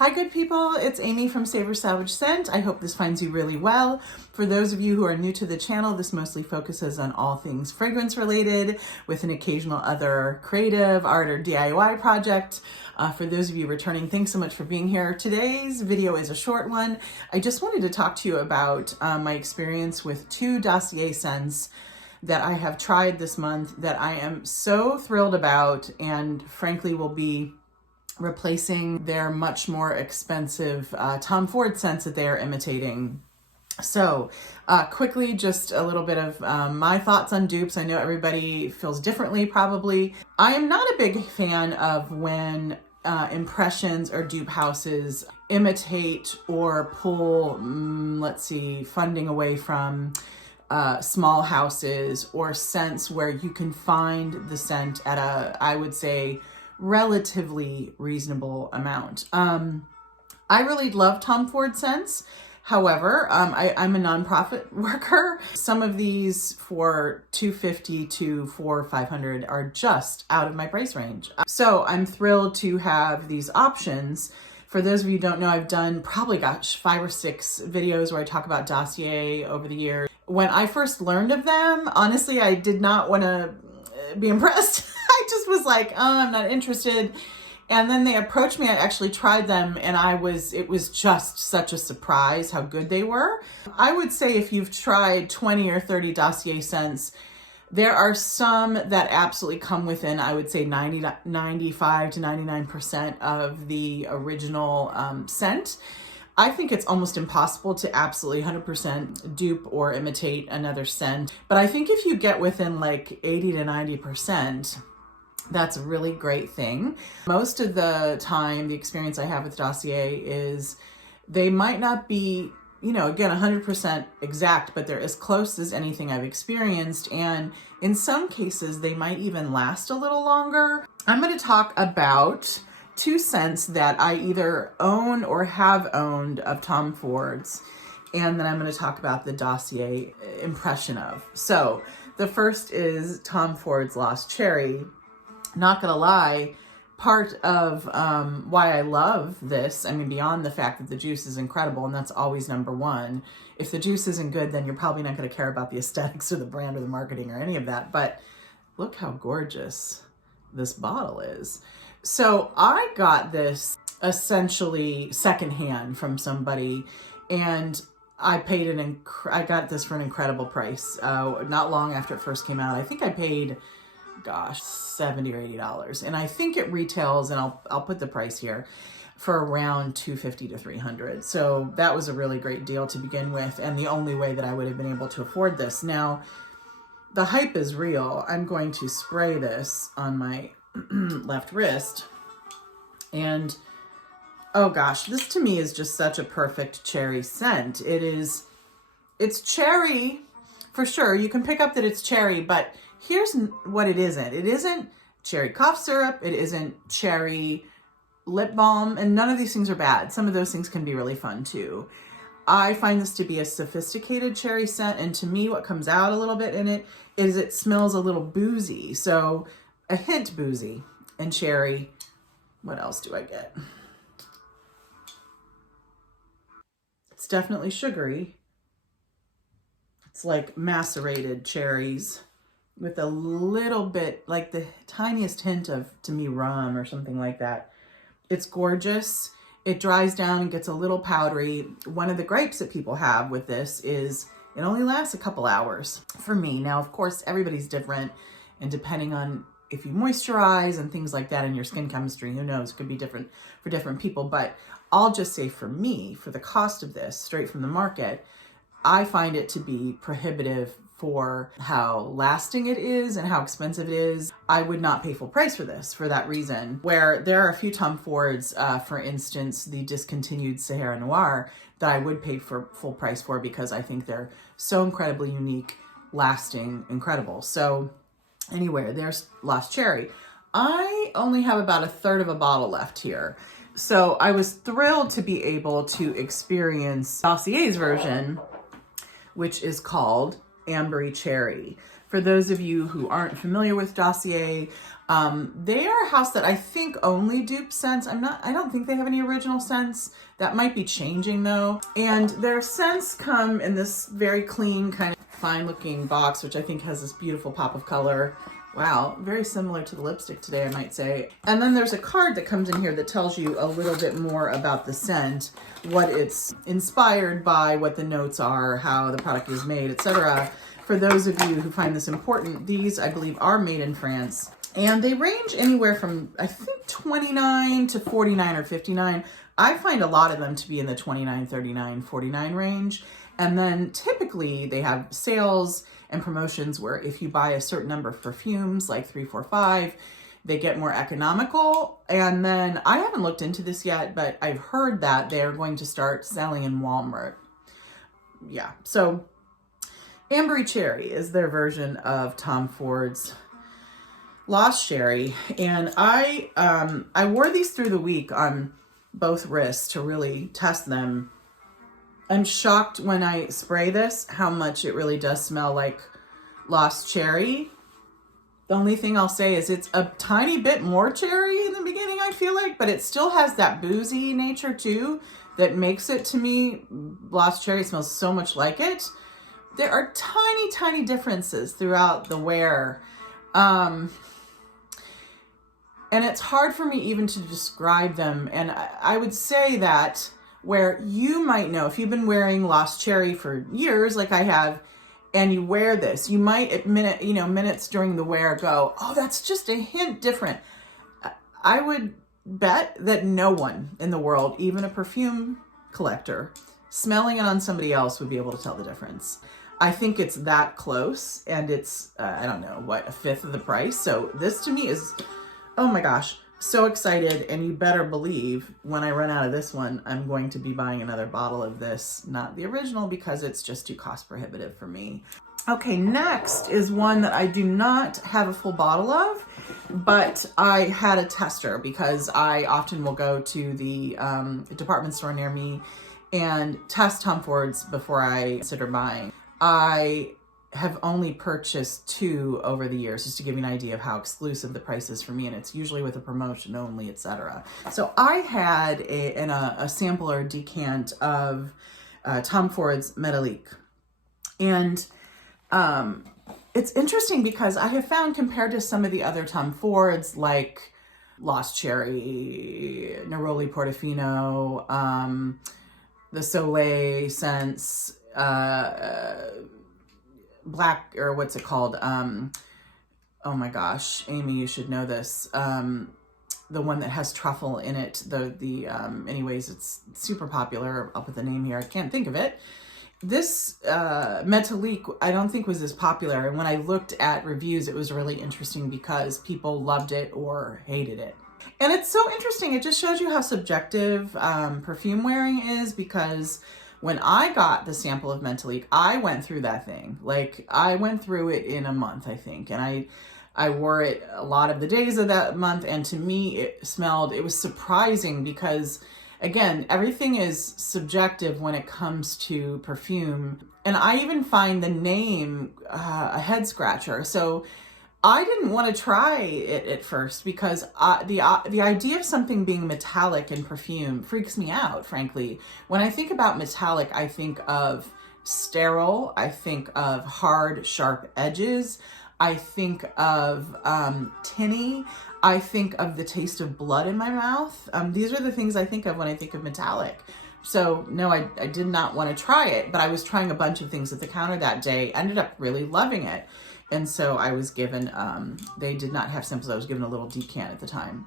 Hi good people, it's Amy from Savor, Salvage, Scent. I hope this finds you really well. For those of you who are new to the channel, this mostly focuses on all things fragrance related with an occasional other creative, art, or DIY project. For those of you returning, thanks so much for being here. Today's video is a short one. I just wanted to talk to you about my experience with two Dossier scents that I have tried this month that I am so thrilled about and frankly will be replacing their much more expensive Tom Ford scents that they are imitating. So quickly, just a little bit of my thoughts on dupes. I know everybody feels differently probably. I am not a big fan of when impressions or dupe houses imitate or pull, funding away from small houses or scents where you can find the scent at I would say, relatively reasonable amount. I really love Tom Ford scents. However, I'm a nonprofit worker. Some of these for $250 to $400-500 are just out of my price range. So I'm thrilled to have these options. For those of you who don't know, I've done probably 5 or 6 videos where I talk about Dossier over the years. When I first learned of them, honestly, I did not want to be impressed. I just was like, oh, I'm not interested. And then they approached me. I actually tried them and it was just such a surprise how good they were. I would say if you've tried 20 or 30 Dossier scents, there are some that absolutely come within, I would say 95 to 99% of the original scent. I think it's almost impossible to absolutely 100% dupe or imitate another scent. But I think if you get within like 80 to 90%, that's a really great thing. Most of the time, the experience I have with Dossier is they might not be, again, 100% exact, but they're as close as anything I've experienced. And in some cases, they might even last a little longer. I'm going to talk about 2 scents that I either own or have owned of Tom Ford's. And then I'm going to talk about the Dossier impression of. So the first is Tom Ford's Lost Cherry. Not gonna lie, part of why I love this, beyond the fact that the juice is incredible, and that's always number one. If the juice isn't good, then you're probably not gonna care about the aesthetics or the brand or the marketing or any of that. But look how gorgeous this bottle is. So I got this essentially secondhand from somebody, and I paid I got this for an incredible price. Not long after it first came out, I think I paid, $70 or $80. And I think it retails, and I'll put the price here, for around $250 to $300. So that was a really great deal to begin with, and the only way that I would have been able to afford this. Now, the hype is real. I'm going to spray this on my left wrist, and oh gosh, this to me is just such a perfect cherry scent. It's cherry for sure. You can pick up that it's cherry, but here's what it isn't. It isn't cherry cough syrup. It isn't cherry lip balm. And none of these things are bad. Some of those things can be really fun too. I find this to be a sophisticated cherry scent. And to me, what comes out a little bit in it is it smells a little boozy. So a hint boozy and cherry. What else do I get? It's definitely sugary. It's like macerated cherries with a little bit, like the tiniest hint of, to me, rum or something like that. It's gorgeous. It dries down and gets a little powdery. One of the gripes that people have with this is it only lasts a couple hours for me. Now, of course, everybody's different, and depending on if you moisturize and things like that in your skin chemistry, who knows, it could be different for different people. But I'll just say for me, for the cost of this, straight from the market, I find it to be prohibitive for how lasting it is and how expensive it is. I would not pay full price for this for that reason. Where there are a few Tom Fords, for instance, the discontinued Sahara Noir, that I would pay for full price for because I think they're so incredibly unique, lasting, incredible. So anyway, there's Lost Cherry. I only have about 1/3 of a bottle left here. So I was thrilled to be able to experience Dossier's version, which is called Ambery Cherry. For those of you who aren't familiar with Dossier, They are a house that I think only dupes scents. I don't think they have any original scents. That might be changing though. And their scents come in this very clean, kind of fine looking box, which I think has this beautiful pop of color. Wow, very similar to the lipstick today, I might say. And then there's a card that comes in here that tells you a little bit more about the scent, what it's inspired by, what the notes are, how the product is made, etc. For those of you who find this important, these, I believe, are made in France. And they range anywhere from, I think, 29 to 49 or 59. I find a lot of them to be in the 29, 39, 49 range. And then typically they have sales and promotions where if you buy a certain number of perfumes, like 3, 4, 5, they get more economical. And then I haven't looked into this yet, but I've heard that they're going to start selling in Walmart. Yeah, so Ambery Cherry is their version of Tom Ford's Lost Cherry. And I wore these through the week on both wrists to really test them. I'm shocked when I spray this how much it really does smell like Lost Cherry. The only thing I'll say is it's a tiny bit more cherry in the beginning, I feel like, but it still has that boozy nature too that makes it, to me, Lost Cherry smells so much like it. There are tiny, tiny differences throughout the wear. And it's hard for me even to describe them. And I would say that where you might know, if you've been wearing Lost Cherry for years, like I have, and you wear this, you might at minutes during the wear go, oh, that's just a hint different. I would bet that no one in the world, even a perfume collector, smelling it on somebody else would be able to tell the difference. I think it's that close, and it's, I don't know, what, a fifth of the price. So this to me is, oh my gosh, so excited. And you better believe when I run out of this one, I'm going to be buying another bottle of this, not the original, because it's just too cost prohibitive for me. Okay, next is one that I do not have a full bottle of, but I had a tester because I often will go to the department store near me and test Tom Ford's before I consider buying. I have only purchased 2 over the years, just to give you an idea of how exclusive the price is for me, and it's usually with a promotion only, etc. So I had a sampler decant of Tom Ford's Metallique. And it's interesting because I have found, compared to some of the other Tom Fords, like Lost Cherry, Neroli Portofino, the Soleil scents, black, or what's it called? Oh my gosh, Amy, you should know this. The one that has truffle in it. Anyways, it's super popular. I'll put the name here. I can't think of it. This Métallique, I don't think was as popular. And when I looked at reviews, it was really interesting because people loved it or hated it. And it's so interesting. It just shows you how subjective perfume wearing is, because when I got the sample of Métallique, I went through that thing. Like, I went through it in a month, I think. And I wore it a lot of the days of that month. And to me, it was surprising because, again, everything is subjective when it comes to perfume. And I even find the name a head scratcher. So I didn't want to try it at first because the idea of something being metallic in perfume freaks me out, frankly. When I think about metallic, I think of sterile, I think of hard, sharp edges, I think of tinny, I think of the taste of blood in my mouth. These are the things I think of when I think of metallic. So no, I did not want to try it, but I was trying a bunch of things at the counter that day, ended up really loving it. And so I was given, they did not have samples, I was given a little decant at the time.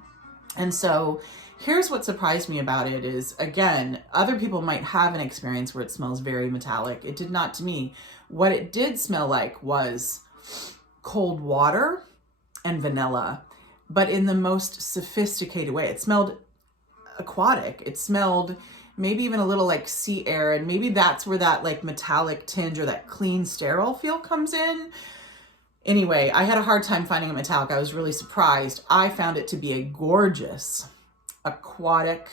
And so here's what surprised me about it is, again, other people might have an experience where it smells very metallic. It did not to me. What it did smell like was cold water and vanilla, but in the most sophisticated way. It smelled aquatic. It smelled maybe even a little like sea air, and maybe that's where that like metallic tinge or that clean, sterile feel comes in. Anyway, I had a hard time finding a metallic. I was really surprised. I found it to be a gorgeous aquatic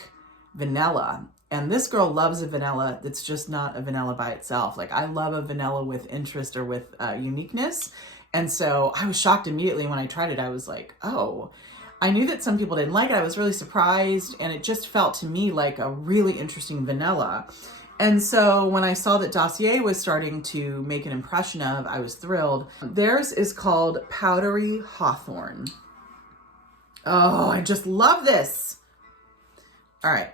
vanilla. And this girl loves a vanilla that's just not a vanilla by itself. Like, I love a vanilla with interest or with uniqueness. And so I was shocked immediately when I tried it. I was like, oh, I knew that some people didn't like it. I was really surprised, and it just felt to me like a really interesting vanilla. And so when I saw that Dossier was starting to make an impression of, I was thrilled. Theirs is called Powdery Hawthorn. Oh, I just love this. All right,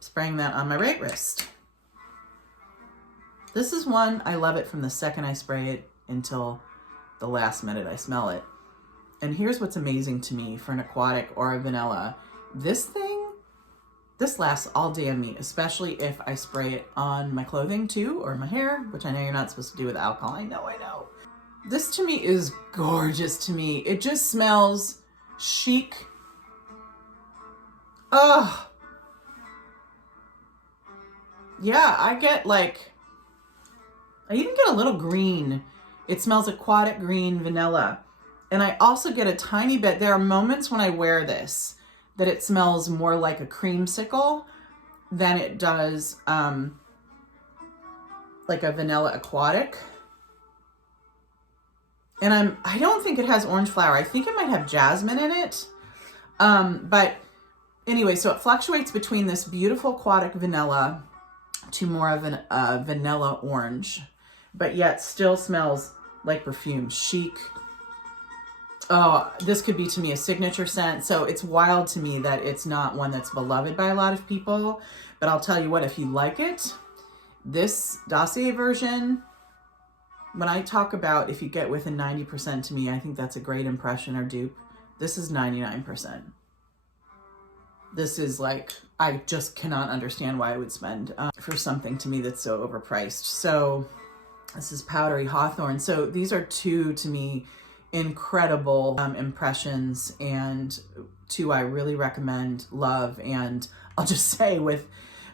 spraying that on my right wrist. This is one, I love it from the second I spray it until the last minute I smell it. And here's what's amazing to me for an aquatic or a vanilla. This lasts all day on me, especially if I spray it on my clothing too, or my hair, which I know you're not supposed to do with alcohol. I know. This to me is gorgeous to me. It just smells chic. Oh. Yeah, I even get a little green. It smells aquatic green vanilla. And I also get a tiny bit, there are moments when I wear this that it smells more like a creamsicle than it does like a vanilla aquatic. And I don't think it has orange flower. I think it might have jasmine in it. But anyway, so it fluctuates between this beautiful aquatic vanilla to more of a vanilla orange, but yet still smells like perfume, chic. Oh, this could be to me a signature scent. So it's wild to me that it's not one that's beloved by a lot of people, but I'll tell you what, if you like it, this Dossier version, when I talk about if you get within 90% to me, I think that's a great impression or dupe. This is 99%. This is like, I just cannot understand why I would spend for something to me that's so overpriced. So this is Powdery Hawthorn. So these are two, to me, incredible impressions, and two I really recommend, love. And I'll just say, with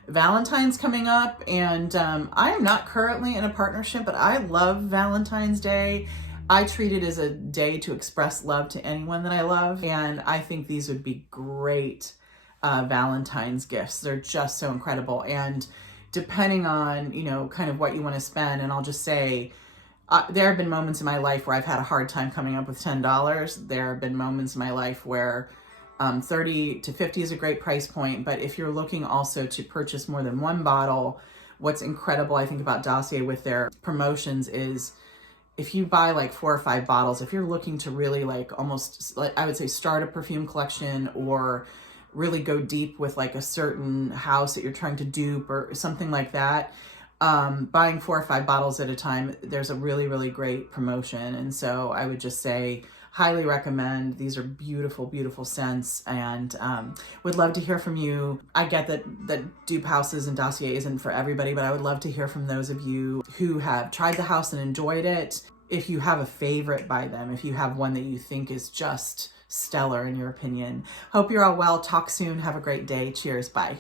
Valentine's coming up, and I am not currently in a partnership, but I love Valentine's Day. I treat it as a day to express love to anyone that I love, and I think these would be great Valentine's gifts. They're just so incredible. And depending on, you know, kind of what you want to spend, and I'll just say, there have been moments in my life where I've had a hard time coming up with $10. There have been moments in my life where 30 to 50 is a great price point. But if you're looking also to purchase more than one bottle, what's incredible, I think, about Dossier with their promotions is if you buy like 4 or 5 bottles, if you're looking to really like almost, like I would say, start a perfume collection or really go deep with like a certain house that you're trying to dupe or something like that, buying 4 or 5 bottles at a time, there's a really, really great promotion. And so I would just say, highly recommend. These are beautiful, beautiful scents, and would love to hear from you. I get that dupe houses and Dossier isn't for everybody, but I would love to hear from those of you who have tried the house and enjoyed it. If you have a favorite by them, if you have one that you think is just stellar in your opinion. Hope you're all well. Talk soon. Have a great day. Cheers. Bye.